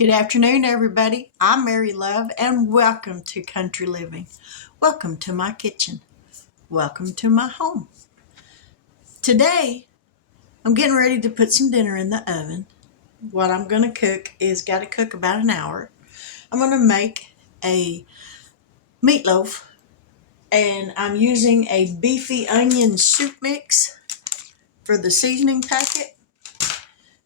Good afternoon, everybody. I'm Mary Love, and welcome to Country Living. Welcome to my kitchen. Welcome to my home. Today, I'm getting ready to put some dinner in the oven. What I'm going to cook is got to cook about an hour. I'm going to make a meatloaf, and I'm using a Beefy Onion Soup mix for the seasoning packet.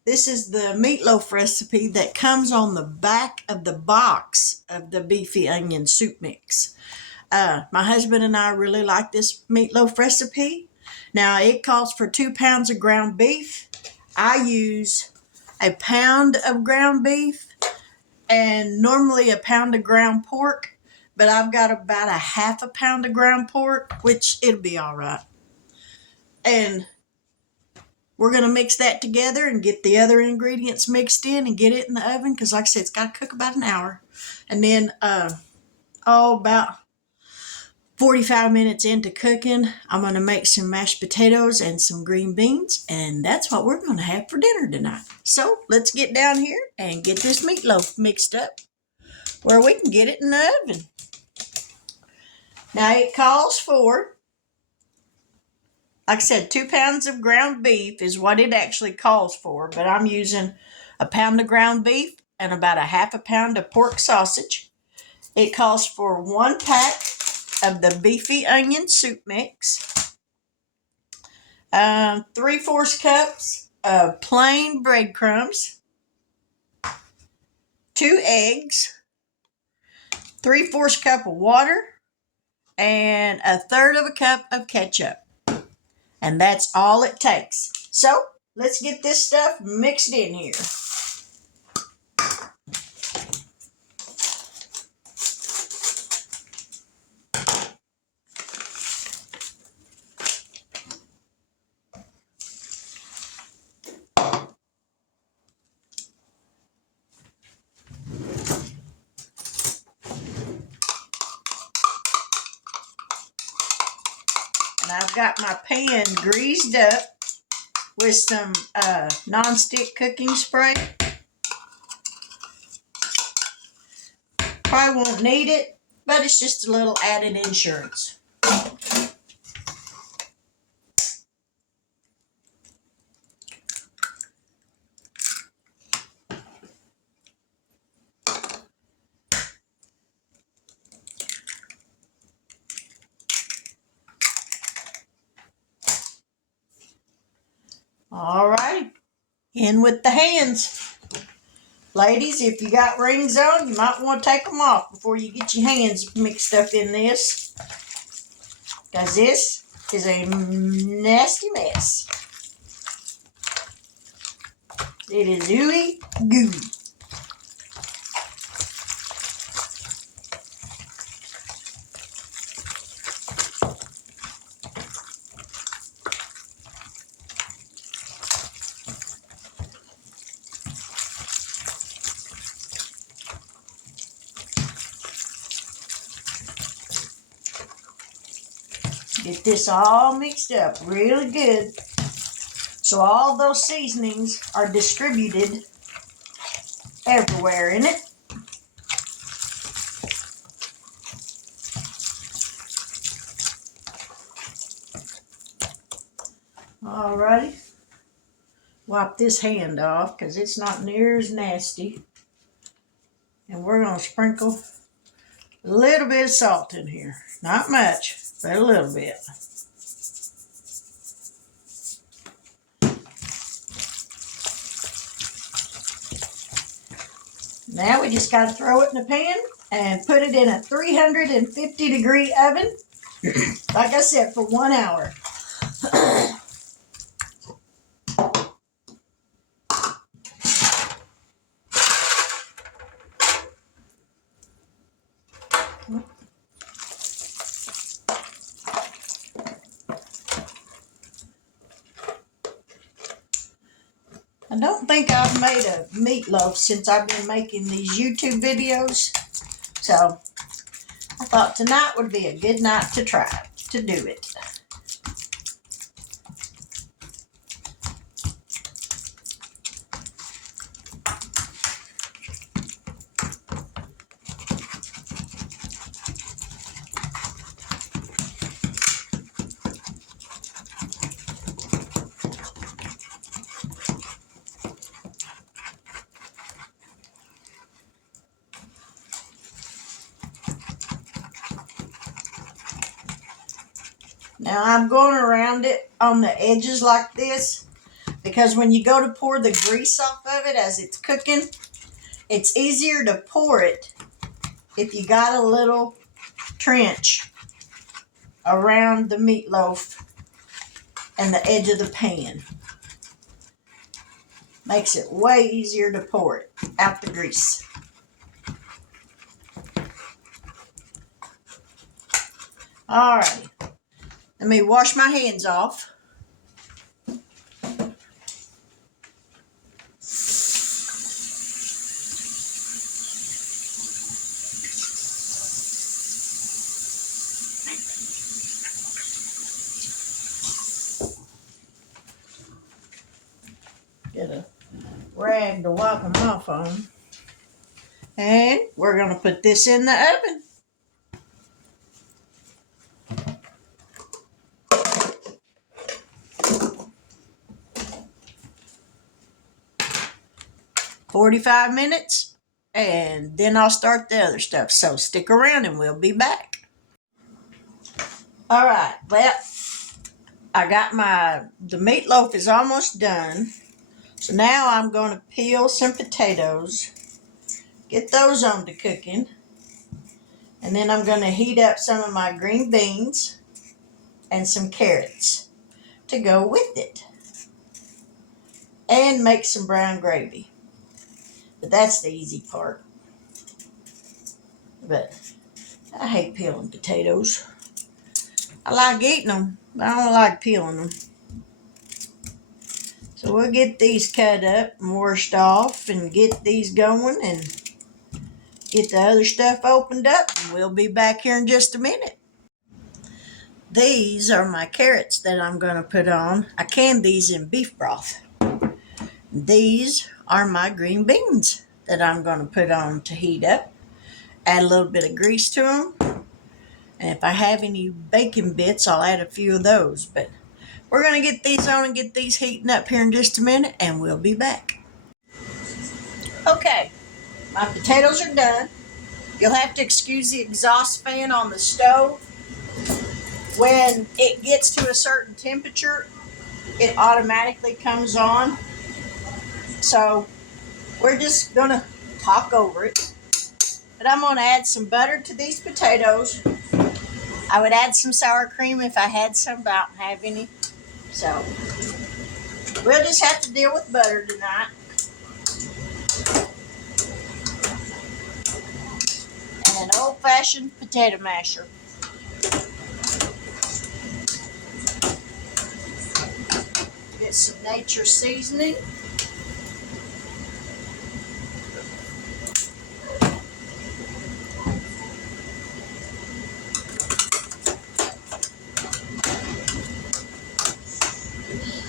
This is the Meatloaf Recipe that comes on the back of the box of the Beefy Onion Soup mix. My husband and I really like this Meatloaf Recipe. Now, it calls for 2 pounds of ground beef. I use a pound of ground beef and normally a pound of ground pork, but I've got about a half a pound of ground pork, which it'll be all right. And we're going to mix that together and get the other ingredients mixed in and get it in the oven because, like I said, it's got to cook about an hour. And then about 45 minutes into cooking, I'm going to make some mashed potatoes and some green beans, and that's what we're going to have for dinner tonight. So let's get down here and get this meatloaf mixed up where we can get it in the oven. Now, it calls for, like I said, 2 pounds of ground beef is what it actually calls for, but I'm using a pound of ground beef and about a half a pound of pork sausage. It calls for 1 pack of the Beefy Onion Soup mix, 3/4 cups of plain breadcrumbs, 2 eggs, 3/4 cup of water, and 1/3 cup of ketchup. And that's all it takes. So let's get this stuff mixed in here. And I've got my pan greased up with some non-stick cooking spray. Probably won't need it, but it's just a little added insurance. All right, in with the hands. Ladies, if you got rings on, you might want to take them off before you get your hands mixed up in this, because this is a nasty mess. It is ooey gooey. Get this all mixed up really good so all those seasonings are distributed everywhere in it. Alrighty, wipe this hand off because it's not near as nasty. And we're going to sprinkle a little bit of salt in here. Not much, but a little bit. Now we just got to throw it in the pan and put it in a 350-degree oven, like I said, for 1 hour. I don't think I've made a meatloaf since I've been making these YouTube videos. So I thought tonight would be a good night to try to do it. Now I'm going around it on the edges like this because when you go to pour the grease off of it as it's cooking, it's easier to pour it if you got a little trench around the meatloaf and the edge of the pan. Makes it way easier to pour it out the grease. All right, let me wash my hands off. Get a rag to wipe them off on. And we're going to put this in the oven. "45 minutes, and then I'll start the other stuff. So stick around and we'll be back." All right, well, I got the meatloaf is almost done. So now I'm going to peel some potatoes, get those on to cooking, and then I'm going to heat up some of my green beans and some carrots to go with it, and make some brown gravy. But that's the easy part. But I hate peeling potatoes. I like eating them, but I don't like peeling them. So we'll get these cut up and washed off and get these going and get the other stuff opened up, and we'll be back here in just a minute. These are my carrots that I'm going to put on. I canned these in beef broth. These are my green beans that I'm going to put on to heat up. Add a little bit of grease to them. And if I have any bacon bits, I'll add a few of those. But we're going to get these on and get these heating up here in just a minute, and we'll be back. Okay, my potatoes are done. You'll have to excuse the exhaust fan on the stove. When it gets to a certain temperature, it automatically comes on. So we're just going to talk over it. But I'm going to add some butter to these potatoes. I would add some sour cream if I had some, but I don't have any. So we'll just have to deal with butter tonight. And an old-fashioned potato masher. Get some nature seasoning.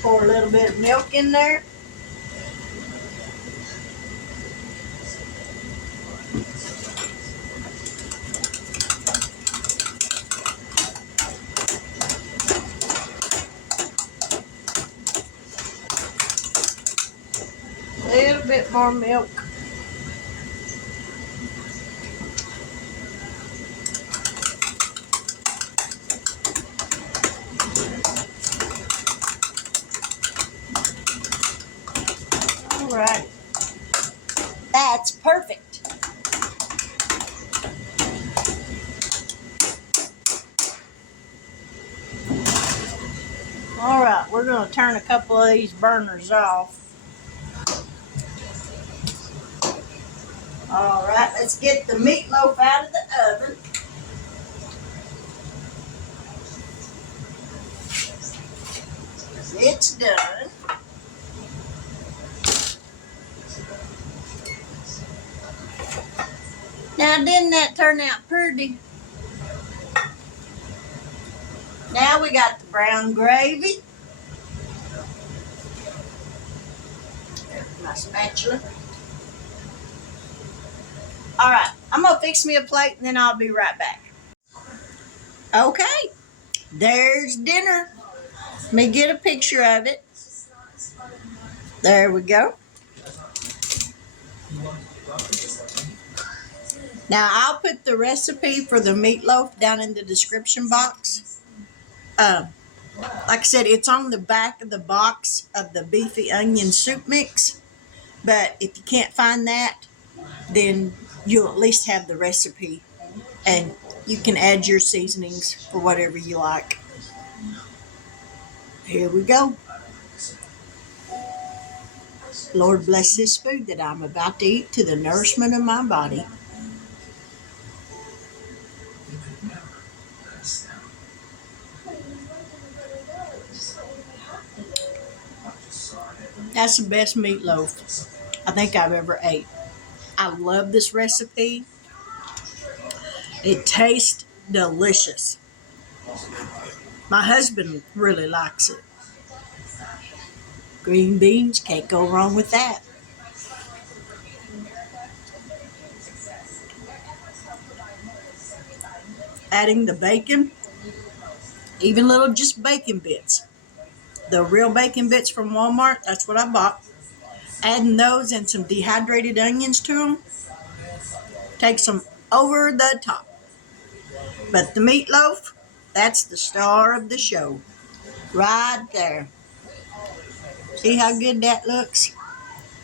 Pour a little bit of milk in there. A little bit more milk. All right. That's perfect. All right, we're going to turn a couple of these burners off. All right, let's get the meatloaf out of the oven. It's done. Now, didn't that turn out pretty? Now we got the brown gravy. There's my spatula. All right, I'm going to fix me a plate and then I'll be right back. Okay, there's dinner. Let me get a picture of it. There we go. Now, I'll put the recipe for the meatloaf down in the description box. Like I said, it's on the back of the box of the Beefy Onion Soup mix. But if you can't find that, then you'll at least have the recipe. And you can add your seasonings for whatever you like. Here we go. Lord bless this food that I'm about to eat to the nourishment of my body. That's the best meatloaf I think I've ever ate. I love this recipe. It tastes delicious. My husband really likes it. Green beans, can't go wrong with that. Adding the bacon, even little just bacon bits. The real bacon bits from Walmart, that's what I bought. Adding those and some dehydrated onions to them takes them over the top. But the meatloaf, that's the star of the show. Right there. See how good that looks?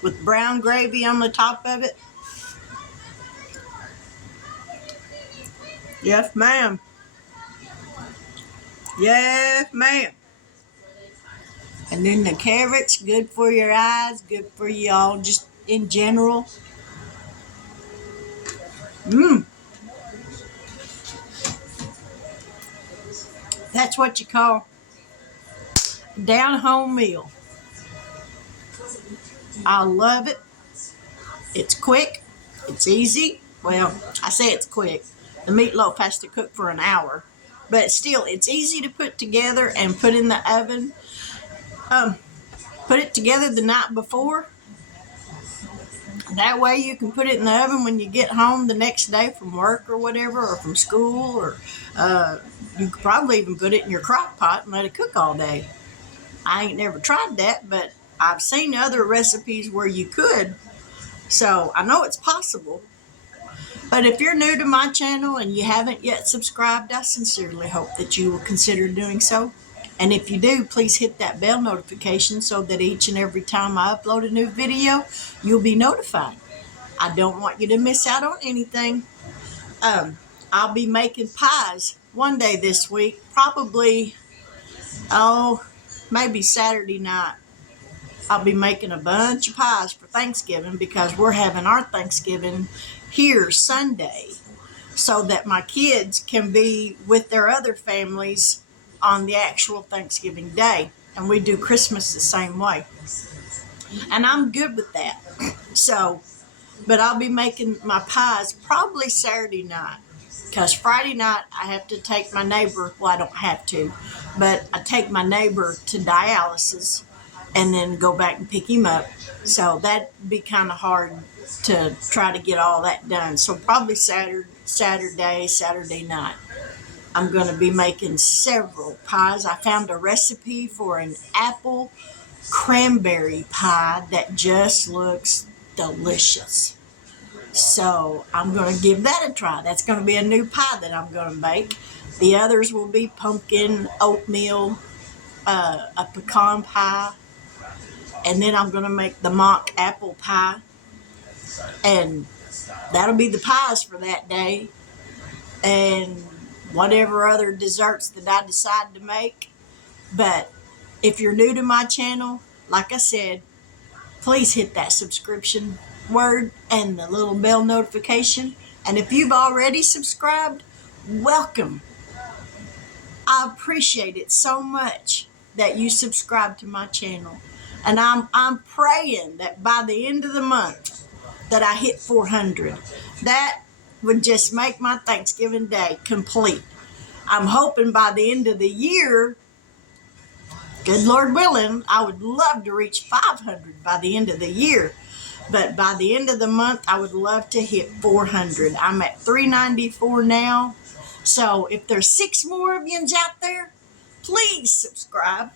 With brown gravy on the top of it. Yes, ma'am. Yes, ma'am. And then the carrots, good for your eyes, good for you all, just in general. Mmm. That's what you call a down-home meal. I love it. It's quick. It's easy. Well, I say it's quick. The meatloaf has to cook for an hour. But still, it's easy to put together and put in the oven. Put it together the night before. That way you can put it in the oven when you get home the next day from work or whatever, or from school, or you could probably even put it in your crock pot and let it cook all day. I ain't never tried that, but I've seen other recipes where you could. So I know it's possible. But if you're new to my channel and you haven't yet subscribed, I sincerely hope that you will consider doing so. And if you do, please hit that bell notification so that each and every time I upload a new video, you'll be notified. I don't want you to miss out on anything. I'll be making pies one day this week, probably, maybe Saturday night. I'll be making a bunch of pies for Thanksgiving because we're having our Thanksgiving here Sunday so that my kids can be with their other families on the actual Thanksgiving day. And we do Christmas the same way. And I'm good with that. So, but I'll be making my pies probably Saturday night. Because Friday night I have to take my neighbor, well, I don't have to, but I take my neighbor to dialysis and then go back and pick him up. So that'd be kind of hard to try to get all that done. So probably Saturday night. I'm going to be making several pies. I found a recipe for an apple cranberry pie that just looks delicious. So I'm going to give that a try. That's going to be a new pie that I'm going to make. The others will be pumpkin, oatmeal, a pecan pie, and then I'm going to make the mock apple pie. And that'll be the pies for that day. And whatever other desserts that I decide to make. But if you're new to my channel, like I said, please hit that subscription word and the little bell notification. And if you've already subscribed, welcome. I appreciate it so much that you subscribe to my channel. And I'm praying that by the end of the month that I hit 400. That would just make my Thanksgiving day complete. I'm hoping by the end of the year, good Lord willing, I would love to reach 500 by the end of the year. But by the end of the month, I would love to hit 400. I'm at 394 now. So if there's 6 more of yous out there, please subscribe.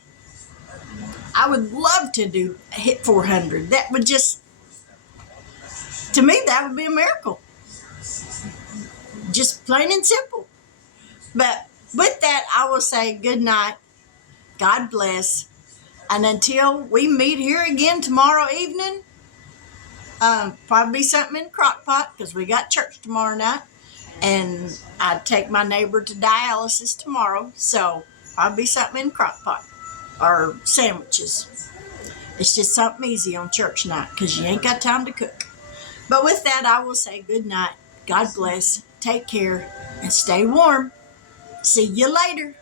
I would love to hit 400. That would just, to me, that would be a miracle. Just plain and simple. But with that, I will say good night. God bless. And until we meet here again tomorrow evening, probably something in the crock pot because we got church tomorrow night. And I take my neighbor to dialysis tomorrow. So probably something in the crock pot or sandwiches. It's just something easy on church night because you ain't got time to cook. But with that, I will say good night. God bless. Take care and stay warm. See you later.